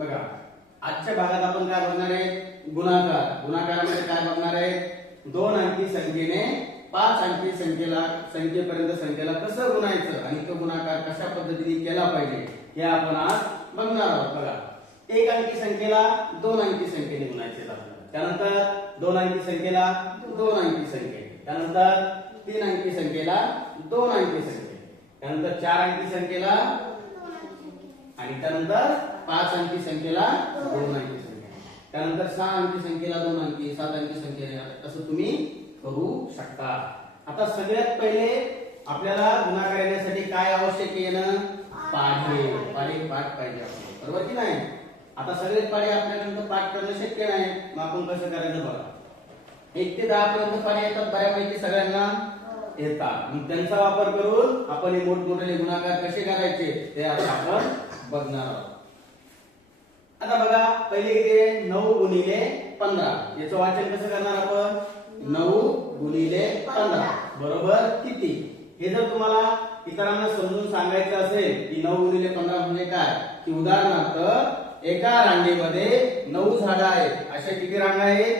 बघा आजच्या भागात आपण काय बघणार आहे? गुणाकार. गुणाकारामध्ये म्हणजे काय बघणार आहे? दोन अंकी संख्येने पाच अंकी संख्येला संख्येपर्यंत संख्येला कसं गुणायचं आणि तो गुणाकार कशा पद्धतीने केला पाहिजे हे आपण आज बघणार आहोत. बघा एक अंकी संख्येला दोन अंकी संख्येने गुणायचे त्यानंतर दोन अंकी संख्येला दोन अंकी संख्ये. त्यानंतर तीन अंकी संख्येला दोन अंकी संख्ये. त्यानंतर चार अंकी संख्येला आणि त्यानंतर पाच अंकी संख्येला दोन अंकी संख्या. त्यानंतर सहा अंकी संख्येला दोन अंकी सात अंकी संख्येला असं तुम्ही करू शकता. आता सगळ्यात पहिले आपल्याला गुणाकार येण्यासाठी काय आवश्यक आहे ना पाढे. पाढे पाठ पाहिजे आपल्याला. बरोबर की नाही? आता सगळे पाढे आपल्याकडे पाठ करणं शक्य नाही. मग आपण कसं करायचं बघा. एक ते दहा पर्यंत पाढे येतात बऱ्यापैकी सगळ्यांना येतात. मग त्यांचा वापर करून आपण हे मोठमोठे गुणाकार कसे करायचे ते आता आपण बघणार आहोत. आता बघा पहिले किती आहे? नऊ गुणिले पंधरा. याचं वाचन कसं करणार आपण? नऊ गुणिले पंधरा. बरोबर किती? हे जर तुम्हाला इतरांना समजून सांगायचं असेल की नऊ गुणिले पंधरा म्हणजे काय? की उदाहरणार्थ एका रांगेमध्ये नऊ झाडं आहेत. अशा किती रांगा आहेत?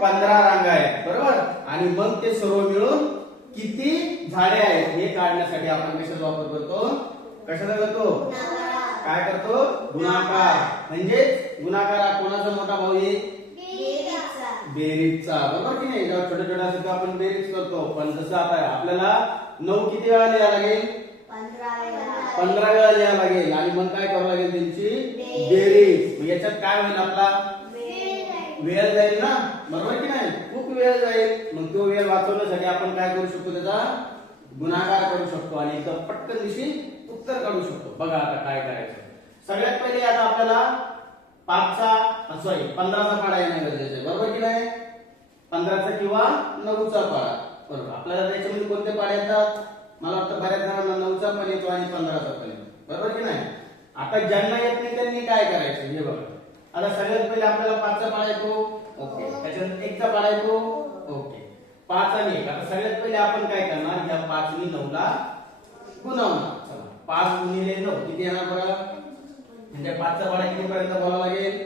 पंधरा. रांगा आहेत. बरोबर? आणि मग ते सर्व मिळून किती झाडे आहेत हे काढण्यासाठी आपण कशाचा वापर करतो? कशाचा करतो? काय करतो? गुणाकार. म्हणजे गुणाकार हा कोणाचा मोठा भाऊ येईल? बेरीजचा. बरोबर की नाही? जेव्हा छोटे छोटे असेल आपण बेरीज करतो पण जसं आता आपल्याला नऊ किती वेळा लिहावं लागेल? पंधरा वेळा लिहावं लागेल. आणि मग काय करावं लागेल त्यांची? बेरीज. याच्यात काय होईल आपला? वेळ जाईल ना? बरोबर की नाही? खूप वेळ जाईल. मग तो वेळ वाचवण्यासाठी आपण काय करू शकतो त्याचा? गुणाकार करू शकतो. आणि एकदम पटकन दिवशी उत्तर काढू शकतो. बघा आता काय करायचं. सगळ्यात पहिले आता आपल्याला पाचचा सॉरी पंधराचा पाडा येणं गरजेचं आहे. बरोबर की नाही? पंधराचा किंवा नऊचा पाडा बरोबर. आपल्याला त्याच्यामध्ये कोणते पाडे येतात? मला वाटतं बऱ्याच जणांना नऊचा पण येतो आणि पंधराचा पण येतो. बरोबर की नाही? आता ज्यांना येत नाही त्यांनी काय करायचं? हे बघा. आता सगळ्यात पहिले आपल्याला पाचचा पाडा येतो. ओके. त्याच्यानंतर एकचा पाडा येतो. ओके. पाच आणि एक. आता सगळ्यात पहिले आपण काय करणार? या पाच आणि नऊला गुणवणार. पाच गुणिले नऊ किती येणार बरं? म्हणजे पाचचा पाडा किती पर्यंत बोलावं लागेल?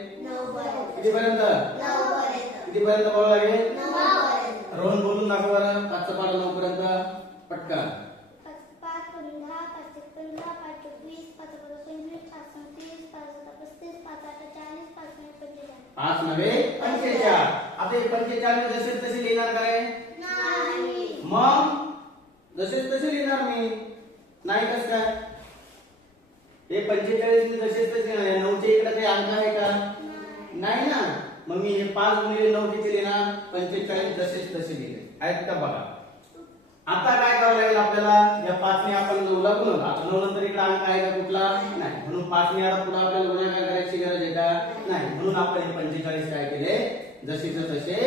किती पर्यंत किती पर्यंत बोलावं लागेल? रोहन बोलून दाखव बरं पाचचा पाडा नऊ पर्यंत पटकन. पाच नव्हे पंचेचाळ आता हे पंचेचाळ जसे तसे लिहिणार काय? मग? जसेच तसे लिहिणार मी. नाही कस काय? हे पंचेचाळीस तसेच जसेच तसे लिहिणार इकडे काही अंक आहे का? नाही ना. मग मी हे पाच गुणिले नऊ किती लिहिणार पंचेचाळीस तसेच तसे लिहिले आहेत का बघा? आता काय करावं लागेल आपल्याला? या पाचने आपण नऊला गुणवलं आता नऊ नंतर इकडे अंक आहे का कुठला? नाही. म्हणून पाचने आता पुन्हा आपल्याला गुणाकार करायची गरज आहे का? नाही. म्हणून आपण हे पंचेचाळीस काय केले? जसेच तसे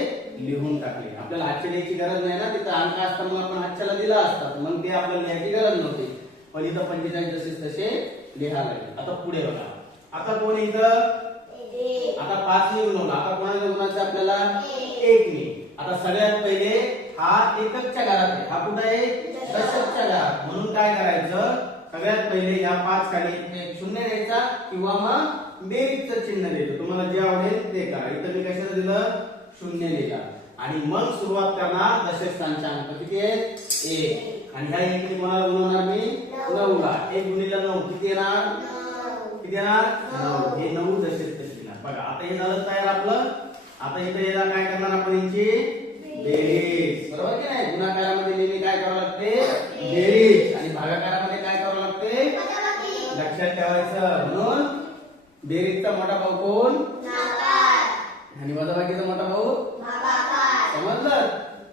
लिहून टाकले. आपल्याला हातच्या लिहायची गरज नाही ना. तिथं अंक असता मग आपण हातच्याला दिला असतात मग ते आपल्याला लिहायची गरज नव्हती. पण इथं पंचेचाळीस जसेच तसे लिहा लागेल. आता पुढे बघा. आता कोण इथं? आता पाच ने. गुणवलं आता कोणाच्या गुणाचं आपल्याला? एक ने आता सगळ्यात पहिले हा एककच्या घरात आहे. हा कुठं आहे? दशकच्या घरात. म्हणून काय करायचं? सगळ्यात पहिले या पाच खाली एक शून्य द्यायचा किंवा मग बेरीजचं चिन्ह द्यायचं तुम्हाला जे आवडेल ते करा. इथं मी कशाला दिलं? शून्य लिहिला. आणि मग सुरुवात करणार दशक स्थानच्या अंक किती आहेत एक. आणि ह्या एक कोणाला गुणवणार मी नऊला एक गुणिला नऊ. किती येणार? किती येणार? नऊ. हे नऊ तशी येणार. बघा आता हे झालं तयार आपलं. आता इथे याला काय करणार आपण यांची? बेरीज. बरोबर की नाही? गुणाकारामध्ये नेहमी काय करावं लागते? बेरीज. आणि भागाकारामध्ये काय करावं लागते? लक्षात ठेवायचं. म्हणून बेरीजचा मोठा भाऊ कोण? आणि वजाबाकीचा मोठा भाऊ? समजलं?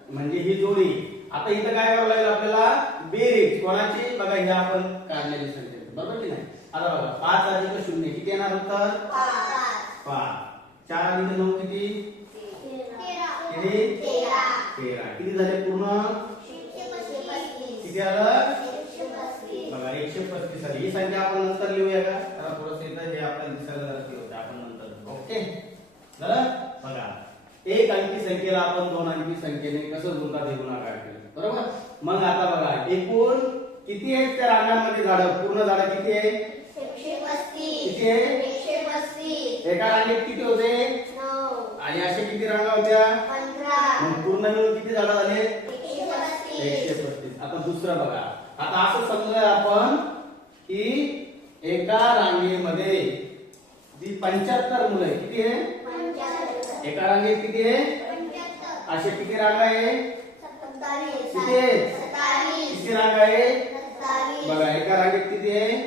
म्हणजे ही जोडी. आता इथं काय करावं लागेल आपल्याला? बेरीज. कोणाची? बघा हे आपण काढलेली संख्या. बरोबर की नाही? आता बघा पाच अधिक शून्य. किती येणार होतं पाच. चार अधिक नऊ किती? किती? तेरा. किती झाले पूर्ण? किती आलं? बघा एकशे पस्तीस आली. ही संख्या आपण नंतर लिहूया का? जरा थोडस इथं हे आपल्याला दिसायला होतं. आपण नंतर ओके? झालं? बघा. एक अंकी संख्येला आपण दोन अंकी संख्येने कसं हे गुणाकार केलं बरोबर? मग आता बघा एकूण किती आहेत त्या रांगांमध्ये झाडं? पूर्ण झाडं किती आहे? किती आहे? एका रांगेत किती होते? आणि असे किती रांगा होत्या? मग पूर्ण मिळून किती झाडं झाले? एकशे पस्तीस. आता दुसरं बघा. आता असं समजा आपण की एका रांगेमध्ये जी पंच्याहत्तर मुलं आहे किती आहे? एका रांगेत किती आहे? असे किती रांगा आहे? किती? रांगा आहे? बघा एका रांगेत किती आहे?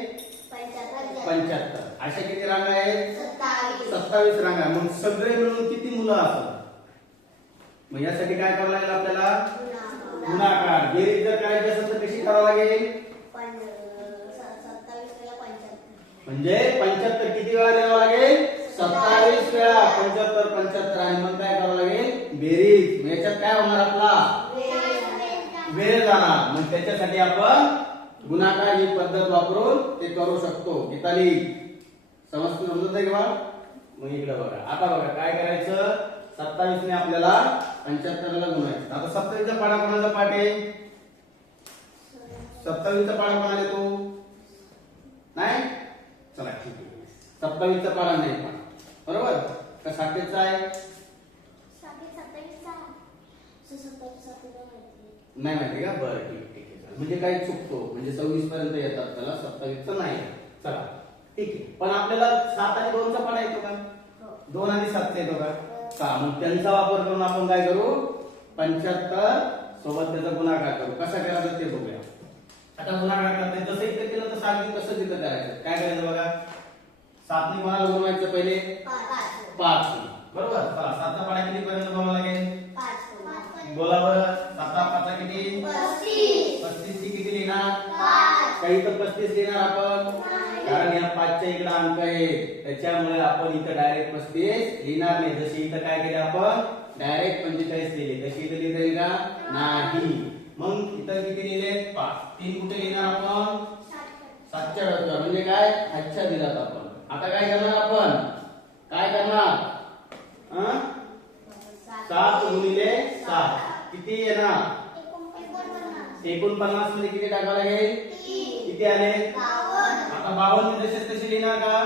पंच्याहत्तर. अशा किती रांगा आहेत? सत्तावीस. रांगा मग सगळे मिळून किती मुलं असतात? मग यासाठी काय करावं लागेल आपल्याला? गुणाकार. बेरीज जर करायची असेल तर कशी करावं लागेल? म्हणजे पंच्याहत्तर किती वेळा लिहावं लागेल? सत्तावीस वेळा. पंच्याहत्तर पंच्याहत्तर. आणि मग काय करावं लागेल? बेरीज. मग याच्यात काय होणार आपला? वेळ जाणार. मग त्याच्यासाठी आपण गुणाकार ही पद्धत वापरून ते करू शकतो. गीताली समजतं समजत आहे का मग इकडे बघा. आता बघा काय करायचं? सत्तावीस ने आपल्याला पंच्याहत्तर ला गुणायचं. आता सत्तावीसचा पाडा कोणाचा पाठ आहे. सत्तावीसचा पाडा कोणाला येतो नाही? चला ठीक आहे. सत्तावीसचा पाडा नाही पण बरोबर? का साठेचा आहे? नाही माहिती का? बरं ठीक ठीक आहे. म्हणजे काही चुकतो. म्हणजे सव्वीस पर्यंत येतात त्याला सत्तावीसचा नाही चला. ठीक आहे. पण आपल्याला सात आणि दोनचा पाडा येतो का दोन आणि सातचा येतो का? का मग त्यांचा वापर करून आपण काय करू? पंच्याहत्तर सोबत त्याचा गुणाकार करू. कसा करायचा ते बघूया. आता गुणाकार करते जसं इथं केलं तसं अगदी तसंच इथं करायचं. काय करायचं बघा? सातने कोणाला गुणवायचं पहिले? पाच. बरोबर? चला सातचा पाडा किती पर्यंत बनवा लागेल बोला बरं. पस्तीस लिहिणार आपण? कारण या पाचच्या इकडे अंक आहे त्याच्यामुळे आपण इथं डायरेक्ट पस्तीस लिहिणार नाही. जशी इथं काय केलं आपण? डायरेक्ट पंचेचाळीस लिहिले. तशी इथं लिहिता येईल का? नाही. मग इथं किती लिहिले? पाच. तीन कुठे लिहिणार आपण? सातच्या डोक्यावर म्हणजे काय? आजच्या दिलात आपण. आता काय करणार आपण? काय करणार? सात गुणिले सात. किती येणार? एकोणपन्नासमध्ये किती टाकावं लागेल? किती आले? आता बावन्न जसे तसे लिहिणार का?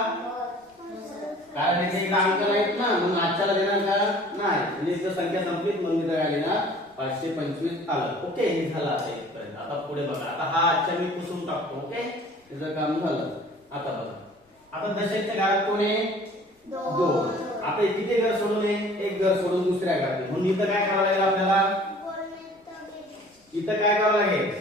कारण त्याचे एक अंक नाहीत ना म्हणून आजच्याला देणार का? नाही. म्हणजे संख्या संपलीत म्हणून मी काय लिहिणार? पाचशे पंचवीस आलं. ओके हे झालं आता इथपर्यंत आता पुढे बघा. आता हा आजच्या मी पुसून टाकतो ओके? त्याचं काम झालं. आता बघा. आता दशकच्या घरात कोण आहे? दोन. आता किती घर सोडून एक घर सोडून दुसऱ्या घरात म्हणून इथं काय करावं लागेल आपल्याला? इथं काय करावं लागेल?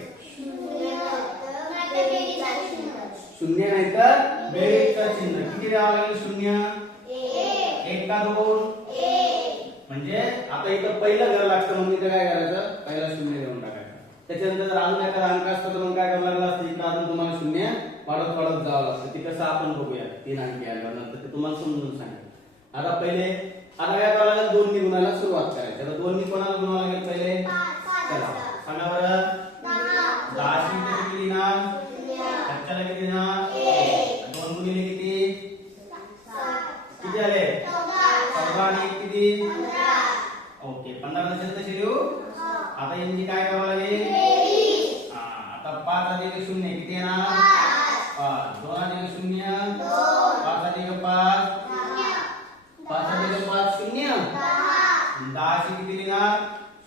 शून्य नाही तर बेरीजचं चिन्ह. किती द्यावं लागेल शून्य? एक. का दोन? म्हणजे आता इथं पहिलं घर लागतं म्हणून इथं काय करायचं? पहिला शून्य देऊन टाकायचं. त्याच्यानंतर जर अजून एखादा अंक असतं तर मग काय करावं लागलं असतं? इथं अजून तुम्हाला शून्य वाढत वाढत जावं लागतं. ते कसं आपण बघूया. तीन अंकी आल्यावर नंतर ते तुम्हाला समजून सांगेल आता पहिले आता काय करावं लागेल? दोन गुणाला सुरुवात करायची. आता दोन कोणाला गुणावं लागेल पहिले? चला. सांगा बरं दहाशे इथे किती लिहिणार अठ्ठाला किती लिहिणार दोन गुणिले किती किती आले चौदा आणि एक किती ओके पंधरा नसेल तशी लिहू आता यांची काय करावं लागेल हा, आता पाच अधिक शून्य किती येणार पाच दोन अधिक शून्य पाच अधिक पाच पाच अधिक पाच शून्य दहाशे किती लिहिणार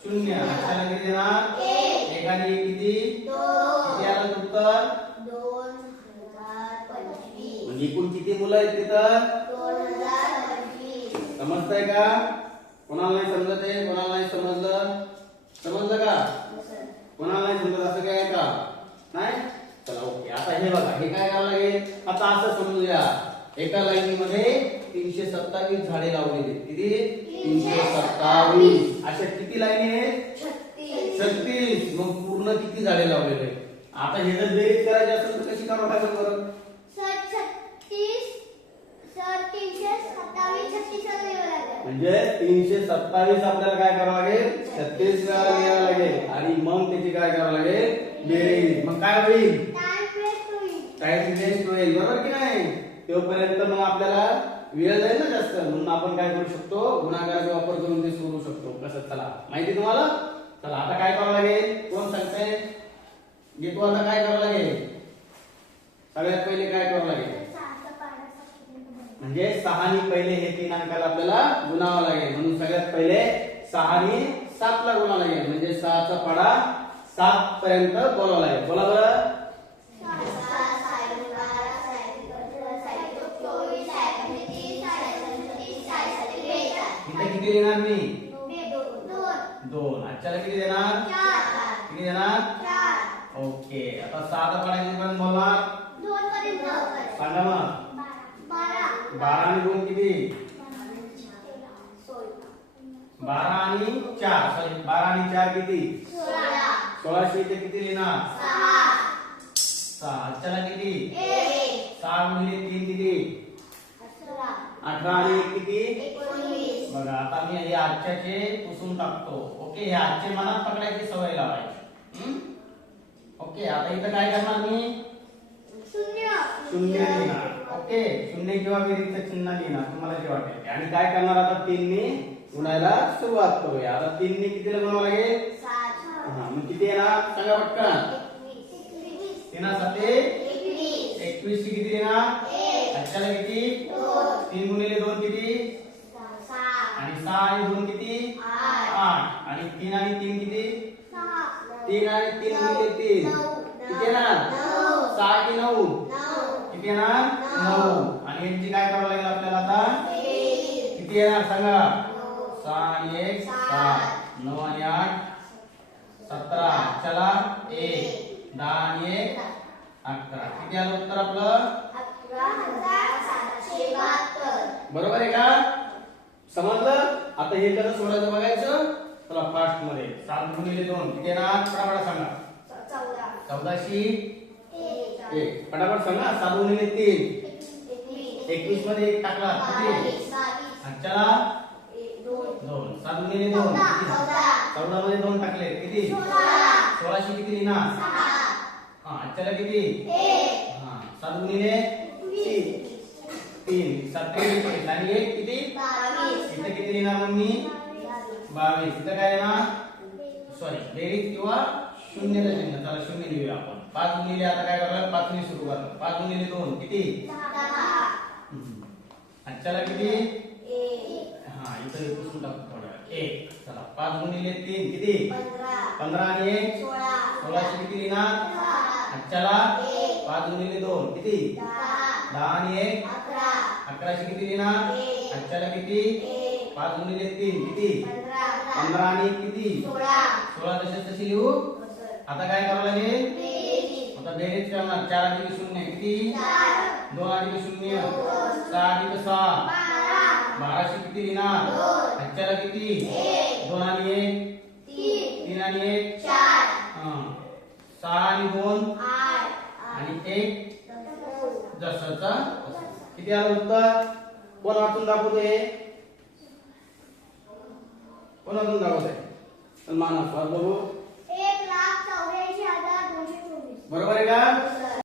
शून्य. अक्षराला किती देणार? एक. आणि एक किती? किती आलं उत्तर? म्हणजे एकूण किती मुलं आहेत तिथं? समजतंय का? कोणाला नाही समजत आहे कोणाला नाही समजलं? समजलं का? कोणाला नाही समजत? असं काय का? नाही? चला ओके. आता हे बघा. हे काय करावं लागेल? आता असं समजूया. एका लाईनीमध्ये तीनशे सत्तावीस झाडे लावलेली. किती? तीनशे सत्तावीस. अशा किती लाईनी आहेत? छत्तीस. मग पूर्ण किती झाडे लावलेले? आता हे जर बेरीज करायची असेल तर कशी करावं लागेल बरं? म्हणजे तीनशे सत्तावीस आपल्याला काय करावं लागेल? छत्तीस वेळा लिहावं लागेल. आणि मग त्याची काय करावं लागेल? बेरीज. मग काय होईल? टाइम वेस्ट होईल. बरोबर की नाही? तोपर्यंत मग आपल्याला वेळ जाईल ना जास्त. म्हणून आपण काय करू शकतो? गुणाकाराचा वापर करून ते सोडू शकतो. कसं? चला. माहिती तुम्हाला? चला. आता काय करावं लागेल? कोण सांगताय? घेतो आता काय करावं लागेल? सगळ्यात पहिले काय करावं लागेल? म्हणजे सहानी पहिले हे तीन अंकाला आपल्याला गुणावं लागेल. म्हणून सगळ्यात पहिले सहानी सातला गुणावं लागेल. म्हणजे सहाचा पाडा सात पर्यंत बोलावं लागेल. बोला बरं. देणार मी? दोन. आजच्याला किती देणार? किती देणार? ओके. आता किती पर्यंत. बोलणार सांगा मग बारा. आणि दोन किती? बारा आणि चार. सॉरी बारा आणि चार किती? सोळाशे इथे किती लिहिणार? सहा. आजच्याला किती? सहा गुणिले तीन किती? अठरा. आणि एक किती? बघा आता मी हे आजच्याचे पुसून टाकतो. ओके हे आजचे मनात पकडायची सवय लावायची? ओके आता इथं काय करणार मी? शून्य. लिहिणार. ओके शून्य किंवा विरुद्ध चिन्ह लिहिणार तुम्हाला जे वाटेल. आणि काय करणार आता तीनने? गुणायला सुरुवात करूया. आता तीनने कितीला गुणावं लागेल हा? मग किती येणार? सांगा पटकन. तीन साते एकवीस. ची किती येणार? अठ्ठाला किती? तीन गुणिले दोन किती? आणि सहा आणि दोन किती? आठ. आणि तीन आणि तीन किती? तीन आणि तीन गुणिले तीन. किती येणार? सहा की नऊ? किती येणार? नऊ. आणि यांची काय करावं लागेल आपल्याला आता? किती येणार सांगा? सहा आणि एक सात. नऊ आणि आठ सतरा. चला एक. दहा आणि एक अकरा. किती आलं उत्तर आपलं? बरोबर आहे का? समजलं? आता हे कसं सोडायचं बघायचं. चला फास्टमध्ये. सात गुणिले दोन. किती येणार पटापट सांगा. चौदाशे? एक. पटापट सांगा. सात गुणिले तीन. एकवीस. मध्ये एक टाकला. किती? चला? दोन. सात गुणिले दोन? चौदा. मध्ये दोन टाकले. किती? सोळाशे किती लिहिणार? हा आजच्याला किती? हा सात गुणिले तीन. तीन सत्तावीस आणि एक किती इथे किती लिहिणार मग मी बावीस इथं काय येणार सॉरी बेरीज किंवा शून्य चिन्ह चला शून्य लिहूया आपण पाच गुणिले आता काय करणार पाच ने सुरू करणार पाच गुणिले दोन किती हम्म. आजच्याला किती हा इथं हे पुसून टाकतो थोडा वेळ. एक चला पाच गुणिले तीन किती पंधरा आणि एक सोळाशे किती लिहिणार आजच्याला पाच गुणिले दोन किती दहा आणि एक. अकराशे किती लिहिणार? आजच्याला किती? पाच गुणिले तीन किती? पंधरा. आणि किती? सोळा. तसे तशी लिहू? आता काय करावं लागेल? आता बेरीज करणार. चार अधिक शून्य किती? दोन अधिक शून्य. सहा अधिक सहा. बाराशे किती लिहिणार? आजच्याला किती? दोन आणि एक. तीन. आणि एक. सहा आणि दोन. आणि एक. जसंचा. किती आलं उत्तर? कोण वाचून दाखवतोय कोण वाचून दाखवतोय मानस बघू बरोबर आहे का?